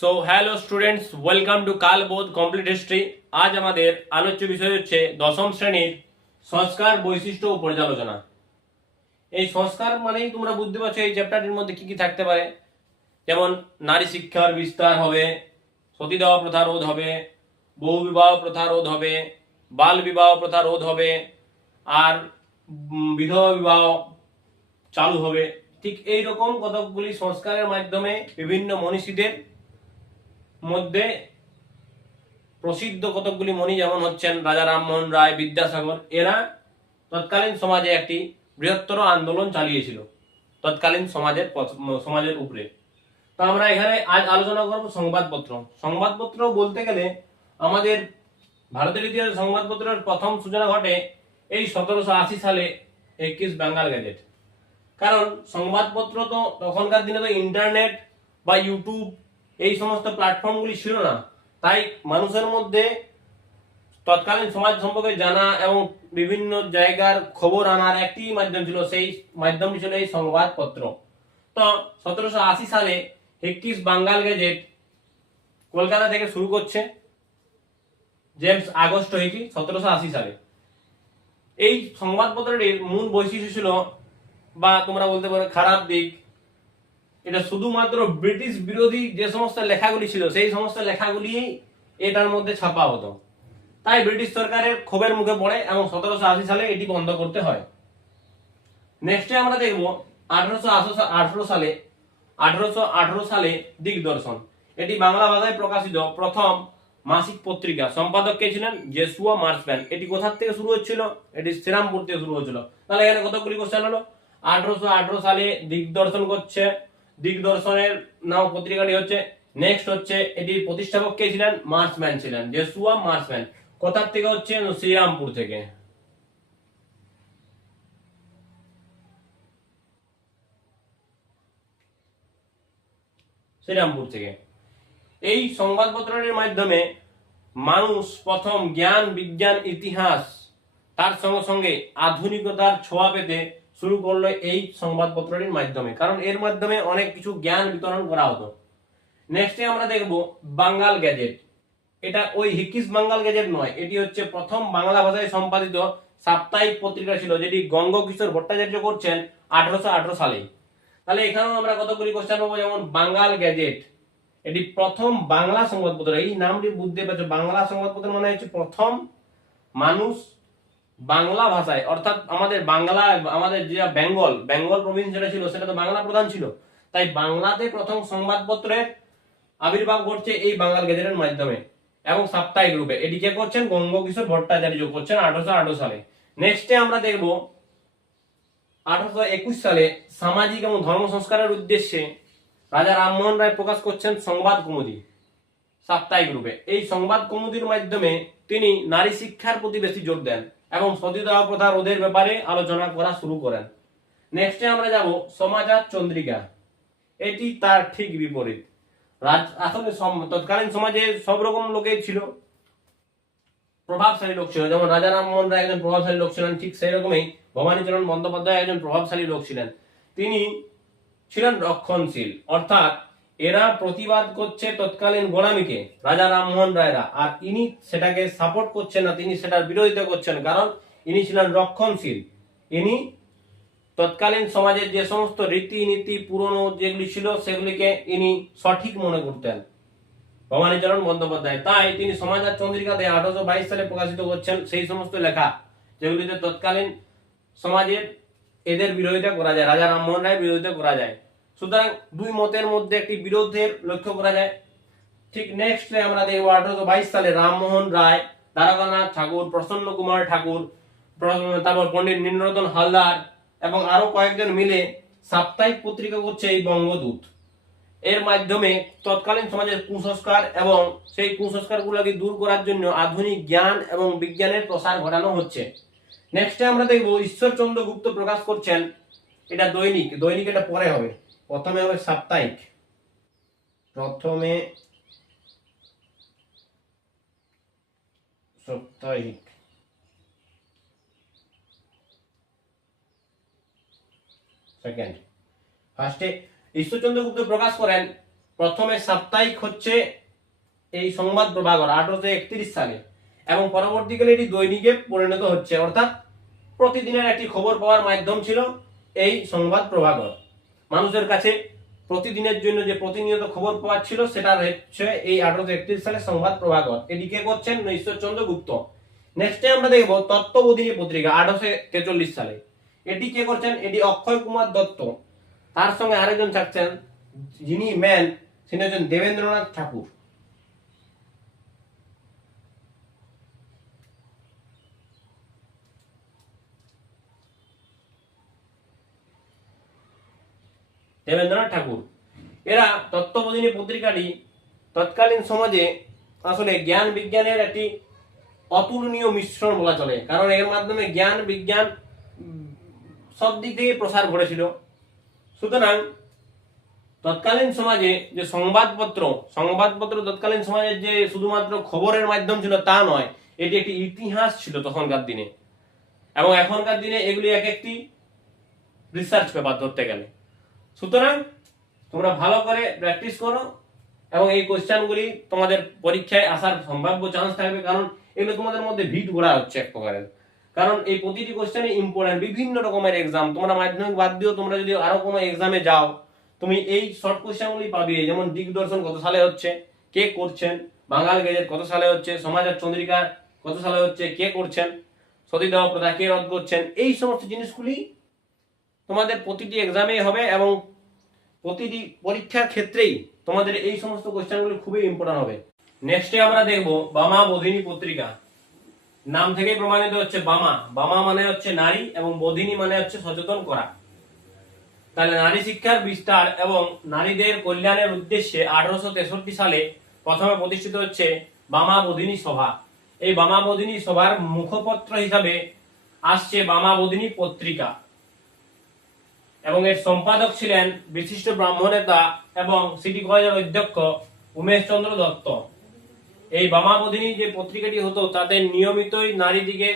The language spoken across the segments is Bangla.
So hello students, welcome to Kalbodh complete history. আজ আমাদের আলোচ্য বিষয় হচ্ছে দশম শ্রেণীর সংস্কার, বৈশিষ্ট্য ও পর্যালোচনা। এই সংস্কার মানেই তোমরা বুঝতে পারছো এই চ্যাপ্টারটির মধ্যে কি কি থাকতে পারে। যেমন নারী শিক্ষার বিস্তার হবে, সতীদাহ প্রথা রোধ হবে, বহু বিবাহ প্রথা রোধ হবে, বাল বিবাহ প্রথা রোধ হবে, আর বিধবা বিবাহ চালু হবে। ঠিক এই রকম কতকগুলি সংস্কারের মাধ্যমে বিভিন্ন মনীষীদের মধ্যে প্রসিদ্ধ কতকগুলি মণি যেমন হচ্ছেন রাজা রামমোহন রায়, বিদ্যাসাগর, এরা তৎকালীন সমাজে একটি বৃহত্তর আন্দোলন চালিয়েছিল তৎকালীন সমাজের উপরে। তো আমরা এখানে আজ আলোচনা করব সংবাদপত্র। সংবাদপত্র বলতে গেলে আমাদের ভারতের ইতিহাসে সংবাদপত্রের প্রথম সূচনা ঘটে এই 1780 সালে 21 বেঙ্গল গ্যাজেট। কারণ সংবাদপত্র তো তখনকার দিনে তো ইন্টারনেট বা ইউটিউব এই সমস্ত প্ল্যাটফর্মগুলি ছিল না, তাই মানুষের মধ্যে তৎকালীন সমাজ সম্পর্কে জানা এবং বিভিন্ন জায়গার খবর আনার একটি মাধ্যম ছিল, সেই মাধ্যমটি ছিল এই সংবাদপত্র। তো 1780 সালে 21 বেঙ্গল গ্যাজেট কলকাতা থেকে শুরু করছে জেমস আগস্ট হয়েছি 1780 সালে। এই সংবাদপত্রটির মূল বৈশিষ্ট্য ছিল, বা তোমরা বলতে পারো খারাপ দিক, এটা শুধুমাত্র ব্রিটিশ বিরোধী যে সমস্ত লেখাগুলি ছিল সেই সমস্ত লেখাগুলি এটার মধ্যে ছাপা হতো। তাই ব্রিটিশ সরকারের ক্ষোভের মুখে পড়ে এবং 1780 সালে এটি বন্ধ করতে হয়। নেক্সটে আমরা দেখব 1818 সালে দিগদর্শন। এটি বাংলা ভাষায় প্রকাশিত প্রথম মাসিক পত্রিকা। সম্পাদক কে ছিলেন? জেসুয়া মার্সম্যান। এটি কোথা থেকে শুরু হচ্ছিল? এটি শ্রীরামপুর থেকে শুরু হচ্ছিল। তাহলে এখানে কতগুলি কোশ্চেন হলো। 1818 সালে দিগদর্শন করছে, দিগদর্শনের নাম পত্রিকাটি হচ্ছে। নেক্সট হচ্ছে এটির প্রতিষ্ঠাপক কে ছিলেন? মার্সম্যান ছিলেন, জেসুয়া মার্সম্যান। কোথা থেকে হচ্ছে? শ্রীরামপুর থেকে। শ্রীরামপুর থেকে। এই সংবাদপত্রের মাধ্যমে মানুষ প্রথম জ্ঞান, বিজ্ঞান, ইতিহাস, তার সঙ্গে সঙ্গে আধুনিকতার ছোঁয়া পেতে শুরু করলো এই সংবাদপত্রের মাধ্যমে, কারণ এর মাধ্যমে অনেক কিছু জ্ঞান বিতরণ করা হতো। নেক্সটে আমরা দেখব বাঙ্গাল গ্যাজেট। এটা ওই 21 বেঙ্গল গ্যাজেট নয়, এটি হচ্ছে প্রথম বাংলা ভাষায় সম্পাদিত সাপ্তাহিক পত্রিকা ছিল, যেটি গঙ্গকিশোর ভট্টাচার্য করছেন 1818 সালে। তাহলে এখানেও আমরা কতগুলি কোশ্চেন পাবো। যেমন বাঙ্গাল গ্যাজেট, এটি প্রথম বাংলা সংবাদপত্র। এই নামটি বুঝতে পারছো, বাংলা সংবাদপত্র মানে হচ্ছে প্রথম মানুষ বাংলা ভাষায়, অর্থাৎ আমাদের বাংলা, আমাদের যে বেঙ্গল প্রভিন্স যেটা ছিল সেটা তো বাংলা প্রধান ছিল, তাই বাংলাতে প্রথম সংবাদপত্রের আবির্ভাব ঘটছে এই বাঙ্গাল গ্যাজেটের মাধ্যমে এবং সাপ্তাহিক রূপে। এটি কে করছেন? গঙ্গকিশোর ভট্টাচার্য করছেন 1818 সালে। নেক্সটে আমরা দেখব 1821 সালে সামাজিক এবং ধর্ম সংস্কারের উদ্দেশ্যে রাজা রামমোহন রায় প্রকাশ করছেন সংবাদ কৌমুদী সাপ্তাহিক রূপে। এই সংবাদ কৌমুদীর মাধ্যমে তিনি নারী শিক্ষার প্রতি বেশি জোর দেন এবং সতীদাহ প্রথা রোধের ব্যাপারে আলোচনা করা শুরু করেন। নেক্সটে আমরা যাব সমাচার চন্দ্রিকা। এটি তার ঠিক বিপরীত। আসলে তৎকালীন সমাজে সব রকম লোকেই ছিল, প্রভাবশালী লোক ছিল। যেমন রাজা রামমোহন রায় একজন প্রভাবশালী লোক ছিলেন, ঠিক সেই রকমই ভবানীচরণ বন্দ্যোপাধ্যায় একজন প্রভাবশালী লোক ছিলেন। তিনি ছিলেন রক্ষণশীল, অর্থাৎ এরা প্রতিবাদ করছে তৎকালীন গোলামীকে, রাজা রামমোহন রায়রা, আর ইনি সেটাকে সাপোর্ট করছেন না, তিনি সেটার বিরোধিতা করছেন, কারণ ইনি ছিলেন রক্ষণশীল। ইনি তৎকালীন সমাজের যে সমস্ত রীতিনীতি পুরনো যেগুলি ছিল সেগুলিকে ইনি সঠিক মনে করতেন, ভবানীচরণ বন্দ্যোপাধ্যায়। তাই তিনি সমাচার চন্দ্রিকাতে 1822 সালে প্রকাশিত করছেন সেই সমস্ত লেখা যেগুলিতে তৎকালীন সমাজের এদের বিরোধিতা করা যায়, রাজা রামমোহন রায়ের বিরোধিতা করা যায়। সুতরাং দুই মতের মধ্যে একটি বিরোধের লক্ষ্য করা যায়। ঠিক নেক্সটে আমরা দেখব 1822 সালে রামমোহন রায়, দ্বারকানাথ ঠাকুর, প্রসন্ন কুমার ঠাকুর, তারপর পণ্ডিত নীলরতন হালদার এবং আরো কয়েকজন মিলে সাপ্তাহিক পত্রিকা করছে এই বঙ্গদূত। এর মাধ্যমে তৎকালীন সমাজের কুসংস্কার এবং সেই কুসংস্কারগুলোকে দূর করার জন্য আধুনিক জ্ঞান এবং বিজ্ঞানের প্রসার ঘটানো হচ্ছে। নেক্সটে আমরা দেখব ঈশ্বরচন্দ্র গুপ্ত প্রকাশ করছেন, এটা দৈনিক। দৈনিক এটা পরে হবে, প্রথমে হবে সাপ্তাহিক। প্রথমে সাপ্তাহিক, সেকেন্ড। ফার্স্টে ঈশ্বরচন্দ্র গুপ্ত প্রকাশ করেন প্রথমে সাপ্তাহিক হচ্ছে এই সংবাদ প্রভাকর 1831 সালে, এবং পরবর্তীকালে এটি দৈনিকে পরিণত হচ্ছে, অর্থাৎ প্রতিদিনের একটি খবর পাওয়ার মাধ্যম ছিল এই সংবাদ প্রভাকর। মানুষের কাছে প্রতিদিনের জন্য যে প্রতিনিয়ত খবর পাওয়া ছিল সেটা হচ্ছে এই 1831 সালে সংবাদ প্রভাকর। এটি কে করছেন? ঈশ্বরচন্দ্র গুপ্ত। নেক্সটে আমরা দেখব তত্ত্ববোধিনী পত্রিকা 1843 সালে। এটি কে করছেন? এটি অক্ষয় কুমার দত্ত। তার সঙ্গে আরেকজন থাকছেন, যিনি ম্যান, তিনি হচ্ছেন দেবেন্দ্রনাথ ঠাকুর। দেবেন্দ্রনাথ ঠাকুর এরা তত্ত্ববোধিনী পত্রিকাটি তৎকালীন সমাজে আসলে জ্ঞান বিজ্ঞানের একটি অতুলনীয় মিশ্রণ বলা চলে, কারণ এর মাধ্যমে জ্ঞান বিজ্ঞান সব দিক থেকে প্রসার ঘটেছিল। সুতরাং তৎকালীন সমাজে যে সংবাদপত্র তৎকালীন সমাজের যে শুধুমাত্র খবরের মাধ্যম ছিল তা নয়, এটি একটি ইতিহাস ছিল তখনকার দিনে, এবং এখনকার দিনে এগুলি এক একটি রিসার্চ পেপার ধরতে গেলে। সুতরাং তোমরা ভালো করে প্র্যাকটিস করো, এবং এই কোশ্চেনগুলি তোমাদের পরীক্ষায় আসার সম্ভাব্য চান্স থাকবে, কারণ এগুলো তোমাদের মধ্যে ভিট গড়া হচ্ছে এক প্রকারের। কারণ এই প্রতিটি কোশ্চেনই ইম্পর্টেন্ট। বিভিন্ন রকমের এক্সাম, তোমরা মাধ্যমিক বাদ দিও, তোমরা যদি আরো কোনো এক্সামে যাও, তুমি এই শর্ট কোশ্চেনগুলি পাবে। যেমন দিগদর্শন কত সালে হচ্ছে, কে করছেন, বাঙাল গেজেট কত সালে হচ্ছে, সমাচার চন্দ্রিকা কত সালে হচ্ছে, কে করছেন, সতীদাহ প্রথা কে রদ করছেন, এই সমস্ত জিনিসগুলি তোমাদের প্রতিটি এক্সামে হবে, এবং প্রতিটি পরীক্ষার ক্ষেত্রেই তোমাদের এই সমস্ত কোশ্চেনগুলি খুবই ইম্পর্টেন্ট হবে। নেক্সটে আমরা দেখব বামা বোধিনী পত্রিকা। নাম থেকেই প্রমাণিত হচ্ছে বামা মানে হচ্ছে নারী, এবং বোধিনী মানে হচ্ছে সচেতন করা। তাহলে নারী শিক্ষার বিস্তার এবং নারীদের কল্যাণের উদ্দেশ্যে 1863 সালে প্রথমে প্রতিষ্ঠিত হচ্ছে বামা বোধিনী সভা। এই বামা বোধিনী সভার মুখপত্র হিসাবে আসছে বামা বোধিনী পত্রিকা, এবং এর সম্পাদক ছিলেন বিশিষ্ট ব্রাহ্মণ নেতা এবং সিটি কলেজের অধ্যক্ষ উমেশ চন্দ্র দত্ত। এই বামা বোধিনী যে পত্রিকাটি হতো তাতে নিয়মিতই নারীদিকে,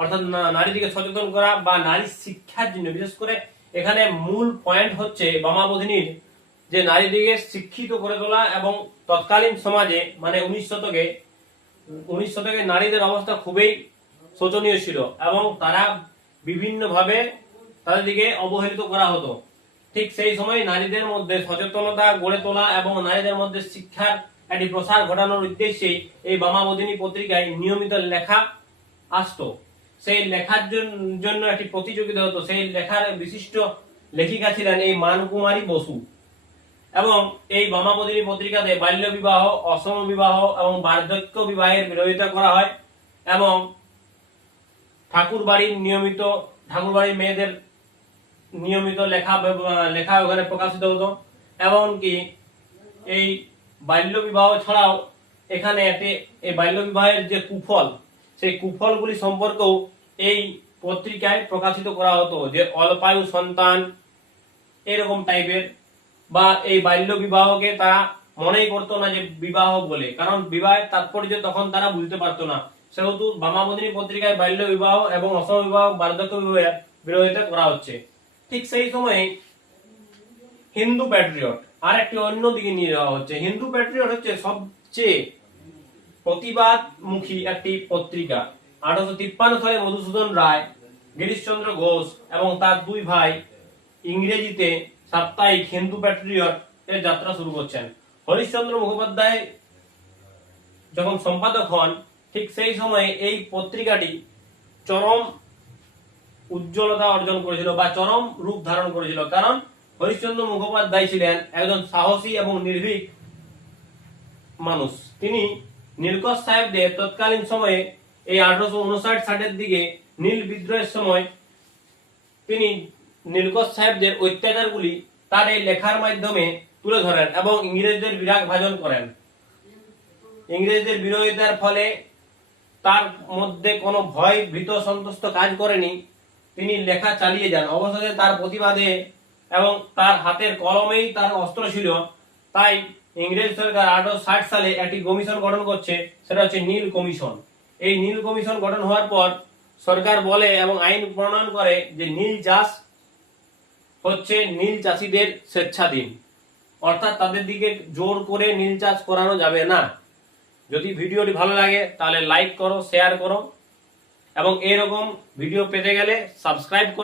অর্থাৎ নারীদিকে সচেতন করা বা নারী শিক্ষার জন্য, বিশেষ করে এখানে মূল পয়েন্ট হচ্ছে বামা বোধিনীর যে নারীদিকে শিক্ষিত করে তোলা। এবং তৎকালীন সমাজে মানে 19 শতকে নারীদের অবস্থা খুবই শোচনীয় ছিল, এবং তারা বিভিন্নভাবে তাদের দিকে অবহেলিত করা হতো। ঠিক সেই সময় নারীদের মধ্যে সচেতনতা গড়ে তোলা এবং নারীদের মধ্যে শিক্ষার একটি প্রসার ঘটানোর উদ্দেশ্যে এই বামা বোধিনী পত্রিকায় নিয়মিত লেখা আসতো। সেই লেখার জন্য একটি প্রতিযোগিতা হতো। সেই লেখার বিশিষ্ট লেখিকা ছিলেন এই মানকুমারী বসু, এবং এই বামা বোধিনী পত্রিকাতে বাল্য বিবাহ, অসম বিবাহ এবং বার্ধক্য বিবাহের বিরোধিতা করা হয়, এবং ঠাকুর বাড়ির মেয়েদের নিয়মিত লেখা ওখানে প্রকাশিত হতো। এমনকি এই বাল্য বিবাহ ছাড়াও এখানে এই বাল্য বিবাহের যে কুফল, সেই কুফলগুলি সম্পর্কেও এই পত্রিকায় প্রকাশিত করা হতো, যে অল্পায়ু সন্তান এরকম টাইপের, বা এই বাল্য বিবাহকে তারা মনেই করতো না যে বিবাহ বলে, কারণ বিবাহের তাৎপর্য তখন তারা বুঝতে পারতো না। সেহেতু বামা বোধিনী পত্রিকায় বাল্য বিবাহ এবং অসম বিবাহ, বার্ধক্য বিবাহের বিরোধিতা করা হচ্ছে। ঠিক সেই সময়ে হিন্দু প্যাট্রিয়ট আর একটি অন্য দিকে নিয়ে যাওয়া হচ্ছে। হিন্দু প্যাট্রিয়ট হচ্ছে সবচেয়ে প্রতিবাদমুখী একটি পত্রিকা। 1853 সালে মধুসূদন রায়, গিরিশচন্দ্র ঘোষ এবং তার দুই ভাই ইংরেজিতে সাপ্তাহিক হিন্দু প্যাট্রিয়ট এর যাত্রা শুরু করছেন। হরিশ্চন্দ্র মুখোপাধ্যায় যখন সম্পাদক হন, ঠিক সেই সময়ে এই পত্রিকাটি চরম উজ্জ্বলতা অর্জন করেছিল বা চরম রূপ ধারণ করেছিল, কারণ হরিশ্চন্দ্র মুখোপাধ্যায় ছিলেন একজন সাহসী এবং নির্ভীক মানুষ। তিনি নীলকর সাহেবদের তৎকালীন সময়ে এই 1859-60 দিকে নীল বিদ্রোহের সময় তিনি নীলকর সাহেবদের অত্যাচারগুলি তার এই লেখার মাধ্যমে তুলে ধরেন এবং ইংরেজদের বিরাগ ভাজন করেন। ইংরেজদের বিরোধিতার ফলে তার মধ্যে কোনো ভয় ভীত সন্তুষ্ট কাজ করেনি, তিনি লেখা চালিয়ে যান। অবশেষে তার প্রতিবাদে এবং তার হাতের কলমেই তার অস্ত্র ছিল, তাই ইংরেজ সরকার 1860 সালে একটি কমিশন গঠন করছে, সেটা হচ্ছে নীল কমিশন। এই নীল কমিশন গঠন হওয়ার পর সরকার বলে এবং আইন প্রণয়ন করে যে নীল চাষ হচ্ছে নীল চাষীদের স্বেচ্ছাধীন, অর্থাৎ তাদের দিকে জোর করে নীল চাষ করানো যাবে না। যদি ভিডিওটি ভালো লাগে তাহলে লাইক করো, শেয়ার করো এবং এরকম ভিডিও পেতে গেলে সাবস্ক্রাইব করো।